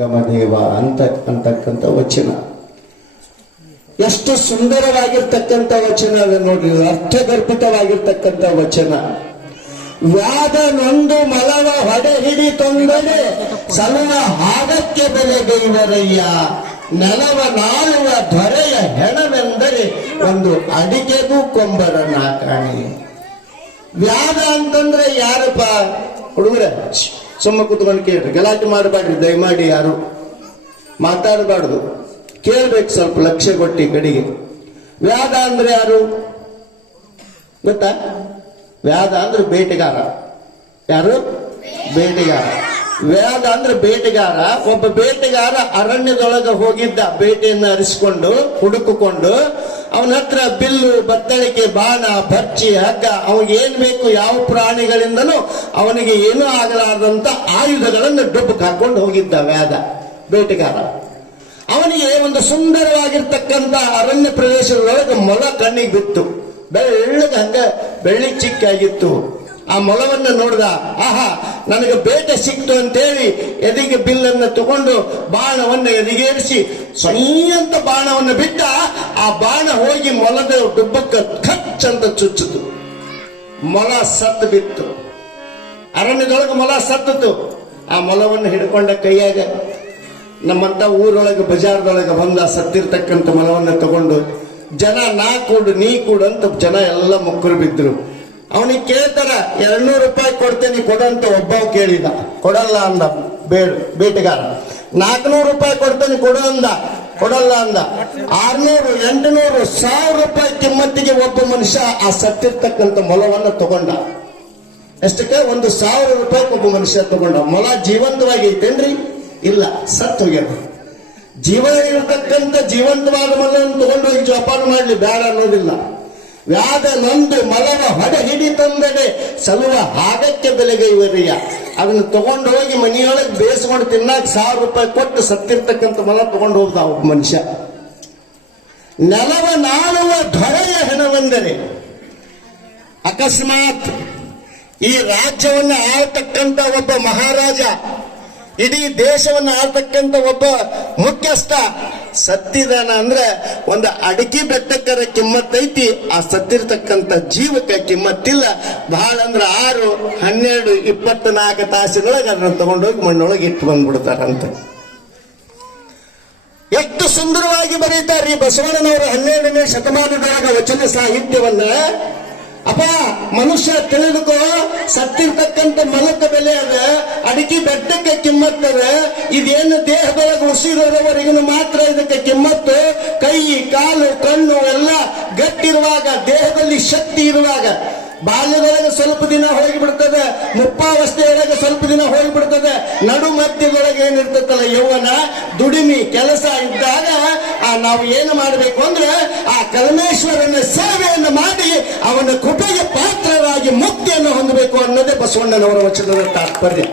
ಗಮದೇವ ಅಂತ, ಅಂತಕ್ಕಂಥ ವಚನ. ಎಷ್ಟು ಸುಂದರವಾಗಿರ್ತಕ್ಕಂಥ ವಚನ ಅದನ್ನು ನೋಡ್ರಿ ಅರ್ಥಗರ್ಭಿತವಾಗಿರ್ತಕ್ಕಂಥ ವಚನ. ವ್ಯಾದ ನೊಂದು ಮಲವ ಹೊಡೆ ಹಿಡಿ ತೊಂದರೆ, ಸಲುವ ಹಾಗಕ್ಕೆ ಬೆಲೆಗೈವರಯ್ಯ ನೆಲವ ನಾಳುವ ದೊರೆಯ ಹೆಣವೆಂದರೆ ಒಂದು ಅಡಿಕೆಗೂ ಕೊಂಬರ ಕಾಣಿ. ವ್ಯಾದ ಅಂತಂದ್ರೆ ಯಾರಪ್ಪ? ಹುಡುಗರ. ಸುಮ್ಮ ಕುತ್ಕೊಂಡು ಕೇಳ್ರಿ ಗಲಾಟೆ ಮಾಡಬೇಡ್ರಿ ದಯಮಾಡಿ ಯಾರು? ಮಾತಾಡಬಾರ್ದು. ಕೇಳ್ಬೇಕು ಸ್ವಲ್ಪ ಲಕ್ಷ್ಯ ಕೊಟ್ಟಿ ಕಡೆಗೆ. ವ್ಯಾದ ಅಂದ್ರೆ ಯಾರು? ಗೊತ್ತಾ? ವ್ಯಾದ ಅಂದ್ರೆ ಬೇಟೆಗಾರ. ಯಾರು? ಬೇಟೆಗಾರ. ವ್ಯಾದ ಅಂದ್ರೆ ಬೇಟೆಗಾರ. ಒಬ್ಬ ಬೇಟೆಗಾರ ಅರಣ್ಯದೊಳಗೆ ಹೋಗಿದ್ದ ಬೇಟೆಯನ್ನು ಅರಿಸಿಕೊಂಡು ಹುಡುಕಿಕೊಂಡು ಅವನ ಹತ್ರ ಬಿಲ್ಲು, ಬತ್ತಳಿಕೆ, ಬಾಣ ಭರ್ಚಿ ಹಗ್ಗ, ಅವನಿಗೆ ಏನ್ ಬೇಕು, ಯಾವ ಪ್ರಾಣಿಗಳಿಂದನೂ ಅವನಿಗೆ ಏನೂ ಆಗಲಾರದಂತ ಆಯುಧಗಳನ್ನು ಡುಬ್ಬಕ್ಕೆ ಹಾಕೊಂಡು ಹೋಗಿದ್ದ ವ್ಯಾದ ಬೇಟೆಗಾರ. ಅವನಿಗೆ ಒಂದು ಸುಂದರವಾಗಿರ್ತಕ್ಕಂಥ ಅರಣ್ಯ ಪ್ರದೇಶದೊಳಗೆ ಮೊಲ ಕಣ್ಣಿಗೆ ಬಿತ್ತು. ಬೆಳ್ಳಗೆ ಹಂಗ ಬೆಳ್ಳಿ ಚಿಕ್ಕಾಗಿತ್ತು. ಆ ಮೊಲವನ್ನು ನೋಡ್ದ, ಆಹಾ, ನನಗೆ ಬೇಟೆ ಸಿಕ್ತು ಅಂತೇಳಿ ಎದಿಗೆ ಬಿಲ್ಲನ್ನು ತಗೊಂಡು ಬಾಣವನ್ನು ಎದಿಗೇರಿಸಿ ಸಣ್ಣಂತ ಬಾಣವನ್ನು ಬಿಟ್ಟ, ಆ ಬಾಣ ಹೋಗಿ ಮೊಲದ ಡುಬ್ಬಕ್ಕೆ ಖಚ್ ಅಂತ ಚುಚ್ಚಿತು. ಮೊಲ ಸತ್ತು ಬಿತ್ತು. ಅರಣ್ಯದೊಳಗೆ ಮೊಲ ಸತ್ತಿತು ಆ ಮೊಲವನ್ನು ಹಿಡ್ಕೊಂಡ ಕೈಯಾಗ ನಮ್ಮಂತ ಊರೊಳಗೆ, ಬಜಾರ್ದೊಳಗೆ ಬಂದ ಸತ್ತಿರ್ತಕ್ಕಂಥ ಮೊಲವನ್ನು ತಗೊಂಡು, ಜನ ನಾ ಕೂಡು, ನೀ ಕೂಡು ಅಂತ ಜನ ಎಲ್ಲ ಮುಕ್ಕರು ಬಿದ್ರು. ಅವನಿಗೆ ಕೇಳ್ತಾರ, ಎರಡ್ನೂರು ರೂಪಾಯಿ ಕೊಡ್ತೇನೆ ಕೊಡಂತ ಒಬ್ಬ ಕೇಳಿದ. ಕೊಡಲ್ಲ ಅಂದ, ಬೇಡ, ಬೇಟೆಗಾರ. ನಾಲ್ಕುನೂರು ರೂಪಾಯಿ ಕೊಡ್ತೇನೆ, ಕೊಡು ಅಂದ. ಕೊಡಲ್ಲ ಅಂದ. ಆರ್ನೂರು, ಎಂಟುನೂರು, ಸಾವಿರ ರೂಪಾಯಿ ಕಿಮ್ಮತ್ತಿಗೆ ಒಬ್ಬ ಮನುಷ್ಯ ಆ ಸತ್ತಿರ್ತಕ್ಕಂಥ ಮೊಲವನ್ನು ತಗೊಂಡ. ಎಷ್ಟಕ್ಕೆ? ಒಂದು ಸಾವಿರ ರೂಪಾಯಿ ಒಬ್ಬ ಮನುಷ್ಯ ತಗೊಂಡ. ಮೊಲ ಜೀವಂತವಾಗಿ ಐತೇನ್ರಿ? ಇಲ್ಲ ಸತ್ತು ಹೋಗ್ಯದ ಜೀವ ಇರತಕ್ಕಂಥ ಜೀವಂತವಾದ ಮೊಲವನ್ನು ತಗೊಂಡು ಹೋಗಿ ಜೋಪಾನ ಮಾಡ್ಲಿ, ಬೇಡ ಅನ್ನೋದಿಲ್ಲ. ವ್ಯಾದ ನಂದು ಮಲವ ಹೊಡೆ ಹಿಡಿ ತಂದಡೆ, ಸಲುವ ಹಾಗಕ್ಕೆ ಬೆಲೆಗೈವರಿಯ ಅದನ್ನು ತಗೊಂಡು ಹೋಗಿ ಮನೆಯೊಳಗೆ ಬೇಯಿಸ್ಕೊಂಡು ತಿನ್ನಾಕ ಸಾವಿರ ರೂಪಾಯಿ ಕೊಟ್ಟು ಸತ್ತಿರ್ತಕ್ಕಂಥ ಮಲ ತಗೊಂಡು ಹೋಗ್ತಾ ಒಬ್ಬ ಮನುಷ್ಯ. ನೆಲವ ನಾಳುವ ಧೊರೆಯ ಹೆಣವೆಂದರೆ, ಅಕಸ್ಮಾತ್ ಈ ರಾಜ್ಯವನ್ನು ಆಳ್ತಕ್ಕಂತ ಒಬ್ಬ ಮಹಾರಾಜ ಇಡೀ ದೇಶವನ್ನು ಆಳ್ತಕ್ಕಂಥ ಒಬ್ಬ ಮುಖ್ಯಸ್ಥ. ಸತ್ತಿದಾನ ಅಂದ್ರೆ ಒಂದು ಅಡಕಿ ಬೆಟ್ಟಕ್ಕರ ಕಿಮ್ಮತ್ತೈತಿ ಆ ಸತ್ತಿರ್ತಕ್ಕಂಥ ಜೀವಕ್ಕೆ ಕಿಮ್ಮತ್ತಿಲ್ಲ. ಬಹಳ ಅಂದ್ರೆ ಆರು, ಹನ್ನೆರಡು, ಇಪ್ಪತ್ನಾಲ್ಕು ತಾಸಿನೊಳಗೆ ಅದನ್ನ ತಗೊಂಡೋಗಿ ಮಣ್ಣೊಳಗೆ ಇಟ್ಟು ಬಂದ್ಬಿಡ್ತಾರಂತ. ಎಷ್ಟು ಸುಂದರವಾಗಿ ಬರೀತಾರೆ ಬಸವಣ್ಣನವರು ಹನ್ನೆರಡನೇ ಶತಮಾನದೊಳಗ ವಚನ ಸಾಹಿತ್ಯವನ್ನ. ಅಪ್ಪ, ಮನುಷ್ಯ ತಿಳಿದುಕೋ ಸತ್ತಿರ್ತಕ್ಕಂತ ಮಲಕ ಬೆಲೆ ಅದ, ಅಡಿಕೆ ಬೆಟ್ಟಕ್ಕೆ ಕಿಮ್ಮತ್ತದ ಇದೇನು ದೇಹದೊಳಗೆ ಉಸಿರೋರವರಿಗೂ ಮಾತ್ರ ಇದಕ್ಕೆ ಕಿಮ್ಮತ್ತು? ಕೈ, ಕಾಲು, ಕಣ್ಣು ಎಲ್ಲ ಗಟ್ಟಿರುವಾಗ, ದೇಹದಲ್ಲಿ ಶಕ್ತಿ ಇರುವಾಗ, ಬಾಲ್ಯದೊಳಗೆ ಸ್ವಲ್ಪ ದಿನ ಹೋಗಿಬಿಡ್ತದೆ, ಮುಪ್ಪಾವಸ್ಥೆಯೊಳಗೆ ಸ್ವಲ್ಪ ದಿನ ಹೋಗಿಬಿಡ್ತದೆ ನಡು ಮಧ್ಯದೊಳಗೆ ಏನಿರ್ತದಲ್ಲ ಯೌವನ, ದುಡಿಮೆ, ಕೆಲಸ ಇದ್ದಾಗ ನಾವು ಏನು ಮಾಡಬೇಕು ಅಂದ್ರೆ ಆ ಕಲ್ಮೇಶ್ವರನ ಸೇವೆಯನ್ನು ಮಾಡಿ ಅವನ ಕೃಪೆಗೆ ಪಾತ್ರರಾಗಿ ಮುಕ್ತಿಯನ್ನು ಹೊಂದಬೇಕು ಅನ್ನೋದೇ ಬಸವಣ್ಣನವರ ವಚನದ ತಾತ್ಪರ್ಯ.